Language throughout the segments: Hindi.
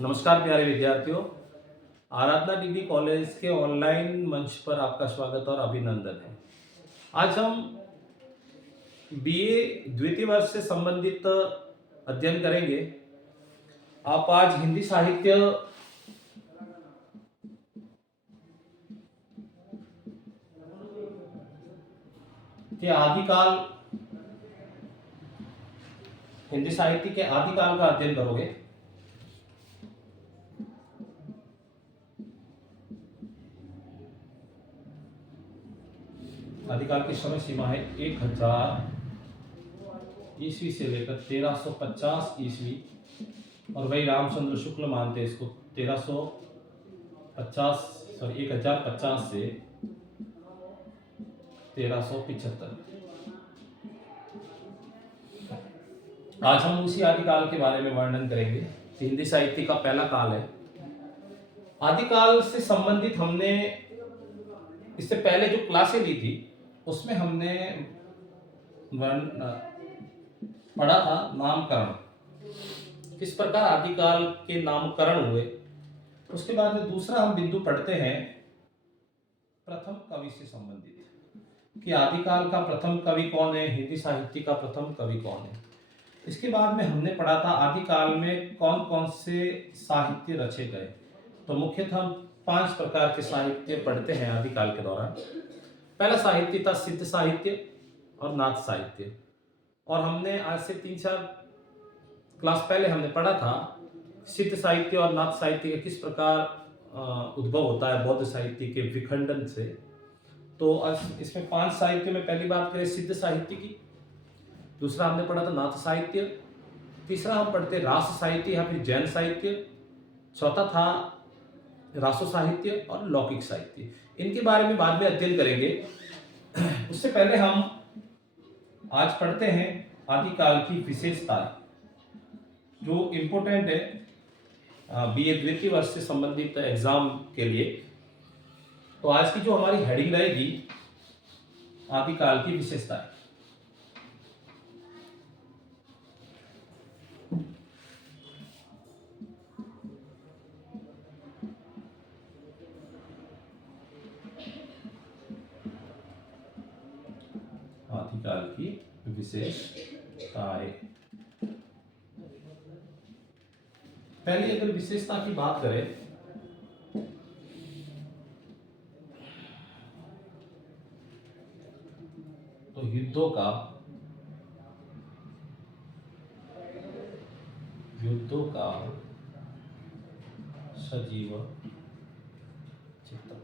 नमस्कार प्यारे विद्यार्थियों। आराधना डिग्री कॉलेज के ऑनलाइन मंच पर आपका स्वागत और अभिनंदन है। आज हम बीए द्वितीय वर्ष से संबंधित अध्ययन करेंगे। आप आज हिंदी साहित्य के आदिकाल हिंदी साहित्य के आदिकाल का अध्ययन करोगे। आदिकाल की समय सीमा है 1000 ईस्वी से लेकर 1350 ईस्वी, और वही रामचंद्र शुक्ल मानते हैं इसको 1050 से 1375। आज हम उसी आदिकाल के बारे में वर्णन करेंगे। हिंदी साहित्य का पहला काल है आदिकाल से संबंधित। हमने इससे पहले जो क्लासें ली थी उसमें हमने पढ़ा था नामकरण, किस प्रकार आदिकाल के नामकरण हुए। उसके बाद में दूसरा हम बिंदु पढ़ते हैं प्रथम कवि से संबंधित, कि आदिकाल का प्रथम कवि कौन है, हिंदी साहित्य का प्रथम कवि कौन है। इसके बाद में हमने पढ़ा था आदिकाल में कौन कौन से साहित्य रचे गए। तो मुख्यतः हम 5 प्रकार के साहित्य पढ़ते हैं आदिकाल के दौरान। पहला साहित्य था सिद्ध साहित्य और नाथ साहित्य, और हमने आज से 3-4 क्लास पहले हमने पढ़ा था सिद्ध साहित्य और नाथ साहित्य का किस प्रकार उद्भव होता है बौद्ध साहित्य के विखंडन से। तो आज इसमें 5 साहित्य में पहली बात करें सिद्ध साहित्य की, दूसरा हमने पढ़ा था नाथ साहित्य, तीसरा हम पढ़ते रास साहित्य या फिर जैन साहित्य, चौथा था रासो साहित्य और लौकिक साहित्य। इनके बारे में बाद में अध्ययन करेंगे। उससे पहले हम आज पढ़ते हैं आदिकाल की विशेषताएं जो इम्पोर्टेंट है बीए द्वितीय वर्ष से संबंधित एग्जाम के लिए। तो आज की जो हमारी हेडिंग रहेगी आदिकाल की विशेषताएं। आदिकाल की विशेषताएं। पहले अगर विशेषता की बात करें तो युद्धों का सजीव चित्रण।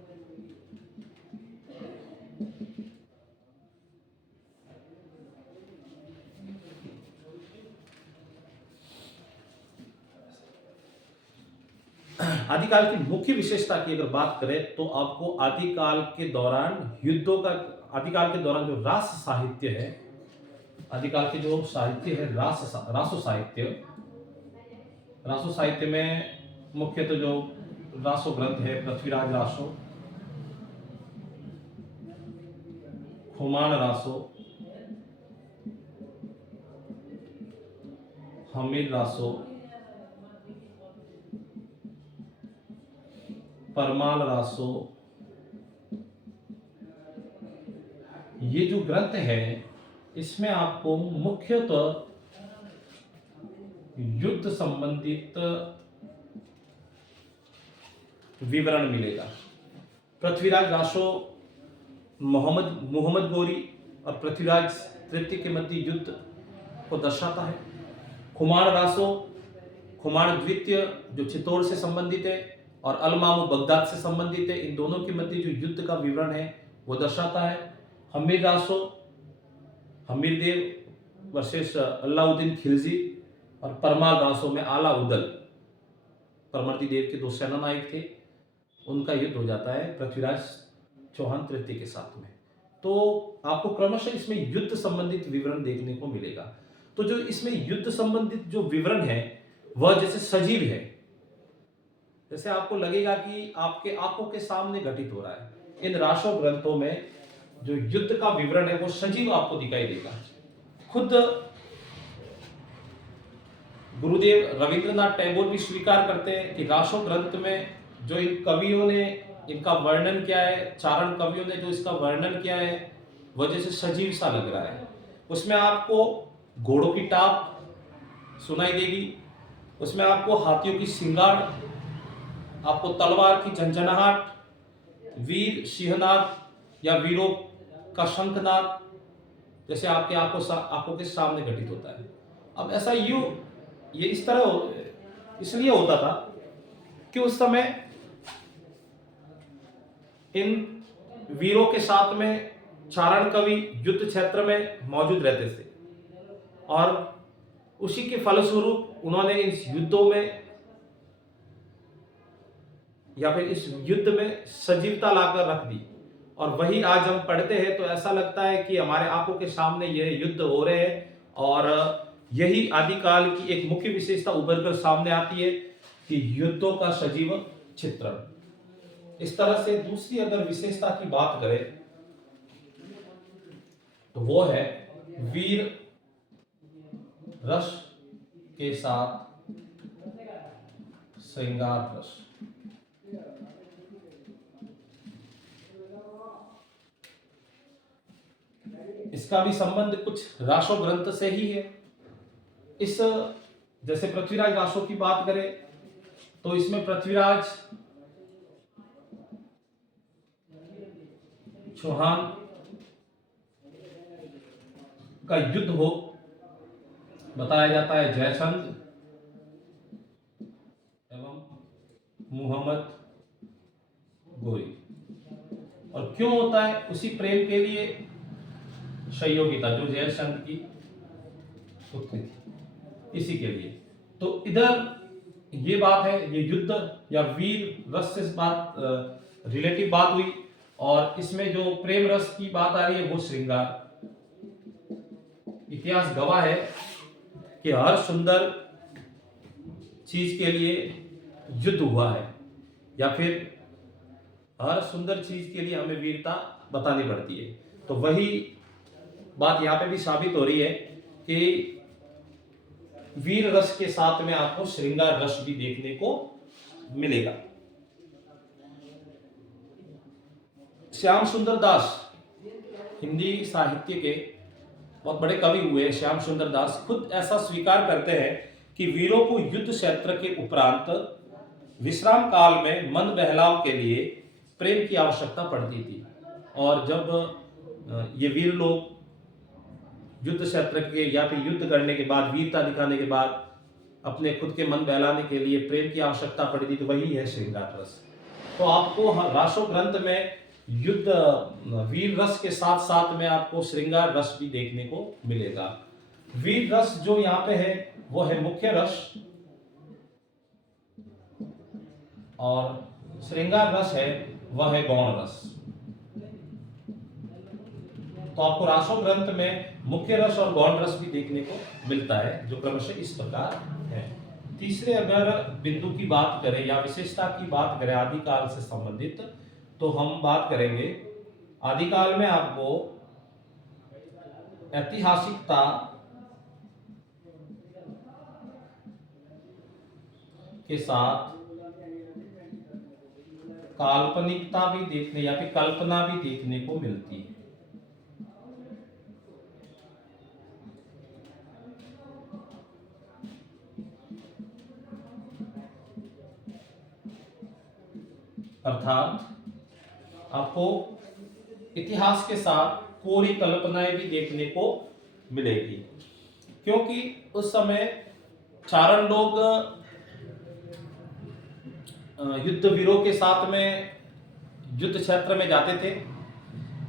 आदिकाल की मुख्य विशेषता की अगर बात करें तो आपको आदिकाल के दौरान आदिकाल के दौरान जो रास साहित्य है, आदिकाल के जो साहित्य है रासो साहित्य में मुख्यतः जो रासो ग्रंथ है पृथ्वीराज रासो, खुमान रासो, हमीर रासो, परमाल रासो, ये जो ग्रंथ है इसमें आपको मुख्यतः युद्ध संबंधित विवरण मिलेगा। पृथ्वीराज रासो मोहम्मद गौरी और पृथ्वीराज तृतीय के मध्य युद्ध को दर्शाता है। खुमान रासो खुमान द्वितीय जो चित्तौड़ से संबंधित है और अल-मामून बगदाद से संबंधित है, इन दोनों के मध्य जो युद्ध का विवरण है वो दर्शाता है। हमीर रासो हमीर देव वर्सेस अलाउद्दीन खिलजी, और परमाल रासो में आला उदल परमर्दी देव के 2 सेना नायक थे, उनका युद्ध हो जाता है पृथ्वीराज चौहान तृतीय के साथ में। तो आपको क्रमशः इसमें युद्ध संबंधित विवरण देखने को मिलेगा। तो जो इसमें युद्ध संबंधित जो विवरण है वह जैसे सजीव है, जैसे आपको लगेगा कि आपके आंखों के सामने घटित हो रहा है। इन रासो ग्रंथों में जो युद्ध का विवरण है वो सजीव आपको दिखाई देगा। खुद गुरुदेव रविंद्रनाथ टैगोर भी स्वीकार करते हैं कि रासो ग्रंथ में जो इन कवियों ने इनका वर्णन किया है, चारण कवियों ने जो इसका वर्णन किया है, वह जैसे सजीव सा लग रहा है। उसमें आपको घोड़ों की टाप सुनाई देगी, उसमें आपको हाथियों की सिंगार, आपको तलवार की झंझनाहट, वीर सिंहनाद या वीरों का शंखनाद जैसे आपके आंखों के सामने घटित होता है। अब ऐसा ये इस तरह इसलिए होता था कि उस समय इन वीरों के साथ में चारण कवि युद्ध क्षेत्र में मौजूद रहते थे और उसी के फलस्वरूप उन्होंने इस युद्धों में या फिर इस युद्ध में सजीवता लाकर रख दी। और वही आज हम पढ़ते हैं तो ऐसा लगता है कि हमारे आंखों के सामने यह युद्ध हो रहे हैं और यही आदिकाल की एक मुख्य विशेषता उभर कर सामने आती है कि युद्धों का सजीव चित्रण। इस तरह से दूसरी अगर विशेषता की बात करें तो वो है वीर रस के साथ श्रृंगार रस। इसका भी संबंध कुछ रासो ग्रंथ से ही है। इस जैसे पृथ्वीराज रासो की बात करें तो इसमें पृथ्वीराज चौहान का युद्ध हो बताया जाता है जयचंद एवं मुहम्मद गोरी। और क्यों होता है? उसी प्रेम के लिए सहयोगिता जो जयचंद की पुत्री थी, इसी के लिए। तो इधर ये बात है, ये युद्ध या वीर रस से बात रिलेटिव बात हुई और इसमें जो प्रेम रस की बात आ रही है वो श्रृंगार। इतिहास गवाह है कि हर सुंदर चीज के लिए युद्ध हुआ है या फिर हर सुंदर चीज के लिए हमें वीरता बतानी पड़ती है। तो वही बात यहाँ पे भी साबित हो रही है कि वीर रस के साथ में आपको श्रृंगार रस भी देखने को मिलेगा। श्याम सुंदर दास हिंदी साहित्य के बहुत बड़े कवि हुए। श्याम सुंदर दास खुद ऐसा स्वीकार करते हैं कि वीरों को युद्ध क्षेत्र के उपरांत विश्राम काल में मन बहलाव के लिए प्रेम की आवश्यकता पड़ती थी। और जब ये वीर लोग युद्ध क्षेत्र के या फिर युद्ध करने के बाद, वीरता दिखाने के बाद अपने खुद के मन बहलाने के लिए प्रेम की आवश्यकता पड़ी थी, तो वही है श्रृंगार रस। तो आपको रासो ग्रंथ में युद्ध वीर रस के साथ साथ में आपको श्रृंगार रस भी देखने को मिलेगा। वीर रस जो यहाँ पे है वो है मुख्य रस और श्रृंगार रस है वह है गौण रस। तो आपको रासो ग्रंथ में मुख्य रस और गौण रस भी देखने को मिलता है जो क्रमशः इस प्रकार है। तीसरे अगर बिंदु की बात करें या विशेषता की बात करें आदिकाल से संबंधित, तो हम बात करेंगे आदिकाल में आपको ऐतिहासिकता के साथ काल्पनिकता भी देखने या फिर कल्पना भी देखने को मिलती है। अर्थात आपको इतिहास के साथ कोरी कल्पनाएं भी देखने को मिलेगी, क्योंकि उस समय चारण लोग युद्ध वीरों के साथ में युद्ध क्षेत्र में जाते थे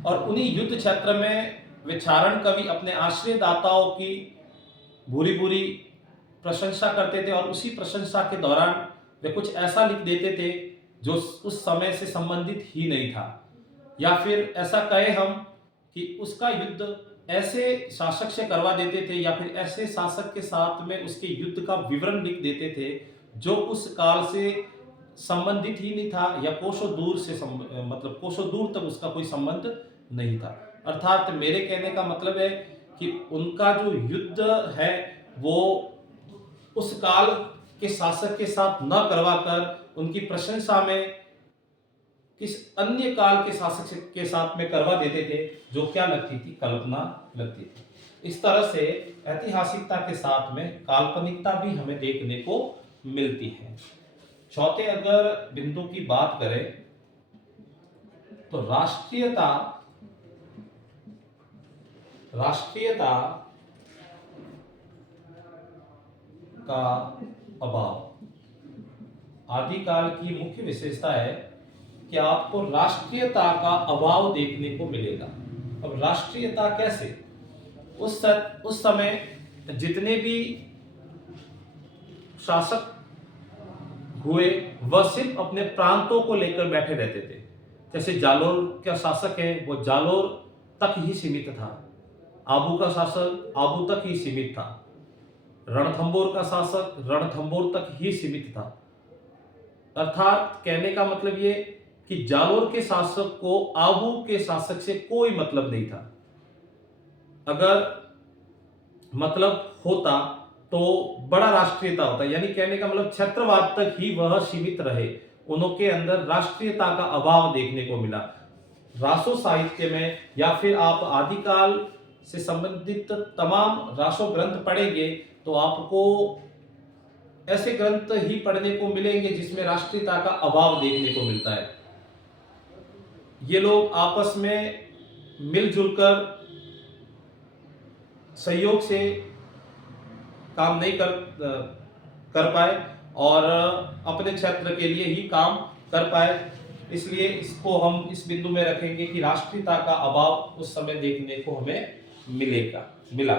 और उन्हीं युद्ध क्षेत्र में वे चारण कवि अपने आश्रयदाताओं की बुरी बुरी प्रशंसा करते थे और उसी प्रशंसा के दौरान वे कुछ ऐसा लिख देते थे जो उस समय से संबंधित ही नहीं था, या फिर ऐसा कहे हम कि उसका युद्ध ऐसे शासक से करवा देते थे या फिर ऐसे शासक के साथ में उसके युद्ध का विवरण लिख देते थे जो उस काल से संबंधित ही नहीं था या कोसों दूर से मतलब कोसों दूर तक उसका कोई संबंध नहीं था। अर्थात मेरे कहने का मतलब है कि उनका जो युद्ध है वो उस काल के शासक के साथ न करवाकर उनकी प्रशंसा में किस अन्य काल के शासक के साथ में करवा देते थे, जो क्या लगती थी, कल्पना लगती थी। इस तरह से ऐतिहासिकता के साथ में काल्पनिकता भी हमें देखने को मिलती है। चौथे अगर बिंदु की बात करें तो राष्ट्रीयता का अभाव आदिकाल की मुख्य विशेषता है कि आपको राष्ट्रीयता का अभाव देखने को मिलेगा। अब राष्ट्रीयता कैसे? उस समय जितने भी शासक हुए वह सिर्फ अपने प्रांतों को लेकर बैठे रहते थे। जैसे जालोर का शासक है, वो जालोर तक ही सीमित था। आबू का शासक आबू तक ही सीमित था। रणथंबोर का शासक रणथंबोर तक ही सीमित था। अर्थात कहने का मतलब ये कि जालोर के शासक को आबू के शासक से कोई मतलब नहीं था। अगर मतलब होता तो बड़ा राष्ट्रीयता होता, यानी कहने का मतलब क्षेत्रवाद तक ही वह सीमित रहे। उनके अंदर राष्ट्रीयता का अभाव देखने को मिला। रासो साहित्य में या फिर आप आदिकाल से संबंधित तमाम रासो ग्रंथ पढ़ेंगे तो आपको ऐसे ग्रंथ ही पढ़ने को मिलेंगे जिसमें राष्ट्रीयता का अभाव देखने को मिलता है। ये लोग आपस में मिलजुल कर सहयोग से काम नहीं कर पाए और अपने क्षेत्र के लिए ही काम कर पाए। इसलिए इसको हम इस बिंदु में रखेंगे कि राष्ट्रीयता का अभाव उस समय देखने को हमें मिला।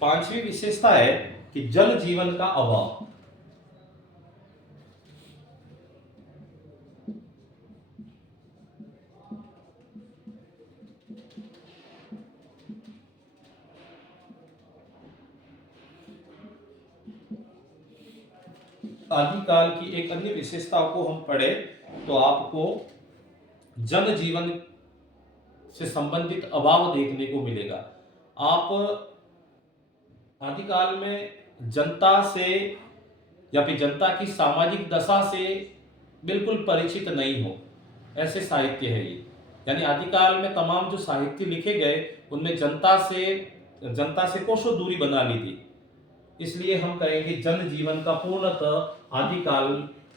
पांचवी विशेषता है कि जल जीवन का अभाव। आदिकाल की एक अन्य विशेषता को हम पढ़े तो आपको जन जीवन से संबंधित अभाव देखने को मिलेगा। आप आदिकाल में जनता से या फिर जनता की सामाजिक दशा से बिल्कुल परिचित नहीं हो, ऐसे साहित्य है ये। यानी आदिकाल में तमाम जो साहित्य लिखे गए उनमें जनता से कोसों दूरी बना ली थी। इसलिए हम कहेंगे जन जीवन का पूर्णतः आदिकाल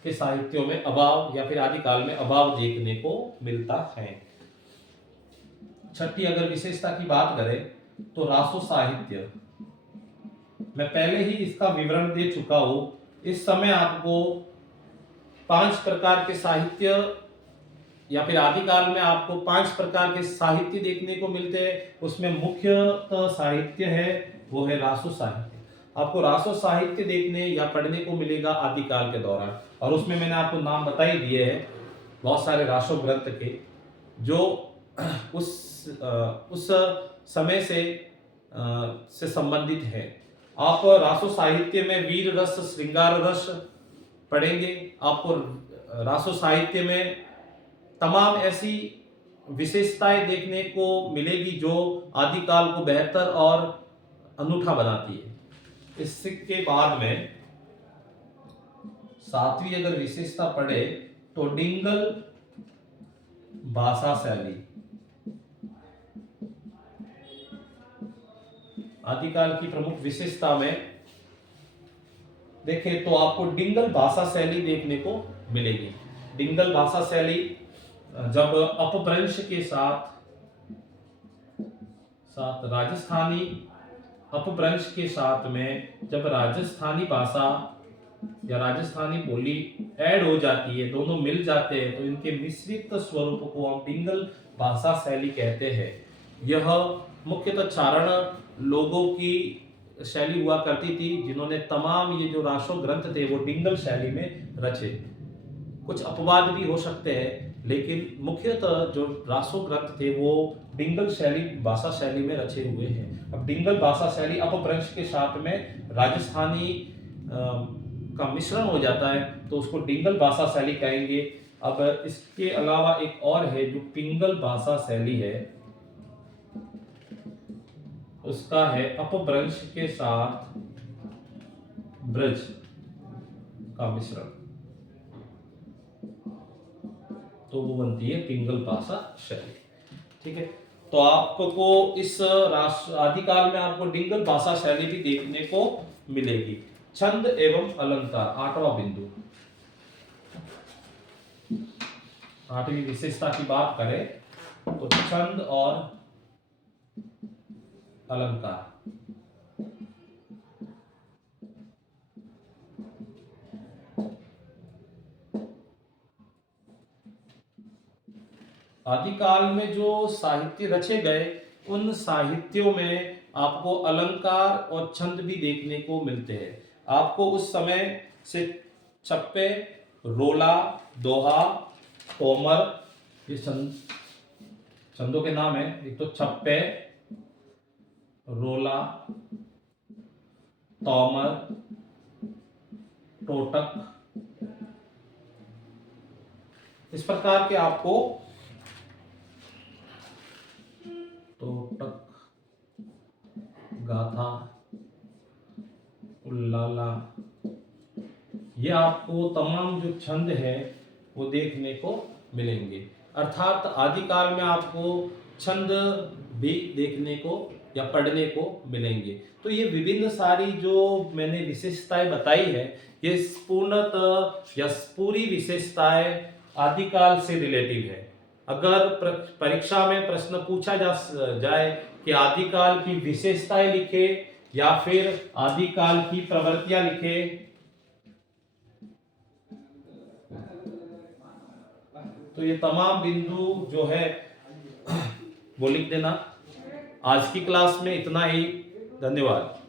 के साहित्यों में अभाव या फिर आदिकाल में अभाव देखने को मिलता है। छठी अगर विशेषता की बात करें तो रासो साहित्य, मैं पहले ही इसका विवरण दे चुका हूं। इस समय आपको 5 प्रकार के साहित्य या फिर आदिकाल में आपको 5 प्रकार के साहित्य देखने को मिलते हैं। उसमें मुख्य साहित्य है वो है रासो साहित्य। आपको रासो साहित्य देखने या पढ़ने को मिलेगा आदिकाल के दौरान, और उसमें मैंने आपको नाम बता ही दिए हैं बहुत सारे रासो ग्रंथ के जो उस समय से संबंधित है। आप रासो साहित्य में वीर रस श्रृंगार रस पढ़ेंगे। आपको रासो साहित्य में तमाम ऐसी विशेषताएं देखने को मिलेगी जो आदिकाल को बेहतर और अनूठा बनाती है। इसके बाद में 7वीं अगर विशेषता पढ़े तो डिंगल भाषा शैली। आदिकाल की प्रमुख विशेषता में देखें तो आपको डिंगल भाषा शैली देखने को मिलेगी। डिंगल भाषा शैली जब अपभ्रंश के साथ राजस्थानी अपभ्रंश के साथ में जब राजस्थानी भाषा या राजस्थानी बोली ऐड हो जाती है, दोनों मिल जाते हैं, तो इनके मिश्रित स्वरूप को हम डिंगल भाषा शैली कहते हैं। यह मुख्यतः चारण लोगों की शैली हुआ करती थी जिन्होंने तमाम ये जो रासो ग्रंथ थे वो डिंगल शैली में रचे। कुछ अपवाद भी हो सकते हैं लेकिन मुख्यतः जो रासो ग्रंथ थे वो डिंगल शैली भाषा शैली में रचे हुए हैं। अब डिंगल भाषा शैली अपभ्रंश के साथ में राजस्थानी का मिश्रण हो जाता है तो उसको डिंगल भाषा शैली कहेंगे। अब इसके अलावा एक और है जो पिंगल भाषा शैली है, उसका है अपभ्रंश के साथ ब्रज का मिश्रण, तो वो बनती है पिंगल भाषा शैली। ठीक है, तो आपको इस आदिकाल में आपको डिंगल भाषा शैली भी देखने को मिलेगी। छंद एवं अलंकार, 8वां बिंदु। 8वीं विशेषता की बात करें तो छंद और अलंकार। आदिकाल में जो साहित्य रचे गए उन साहित्यों में आपको अलंकार और छंद भी देखने को मिलते हैं। आपको उस समय से छप्पे, रोला, दोहा, तोमर, ये छंदों के नाम है। एक तो छप्पे, रोला, तोमर, टोटक, इस प्रकार के आपको टोटक, गाथा, उल्लाला, ये आपको तमाम जो छंद है वो देखने को मिलेंगे। अर्थात आदिकाल में आपको छंद भी देखने को या पढ़ने को मिलेंगे। तो ये विभिन्न सारी जो मैंने विशेषताएं बताई है, ये पूर्णतः या पूरी विशेषताएं आदिकाल से रिलेटिव है। अगर परीक्षा में प्रश्न पूछा जाए कि आदिकाल की विशेषताएं लिखे या फिर आदिकाल की प्रवृत्तियां लिखे, तो ये तमाम बिंदु जो है वो लिख देना। आज की क्लास में इतना ही। धन्यवाद।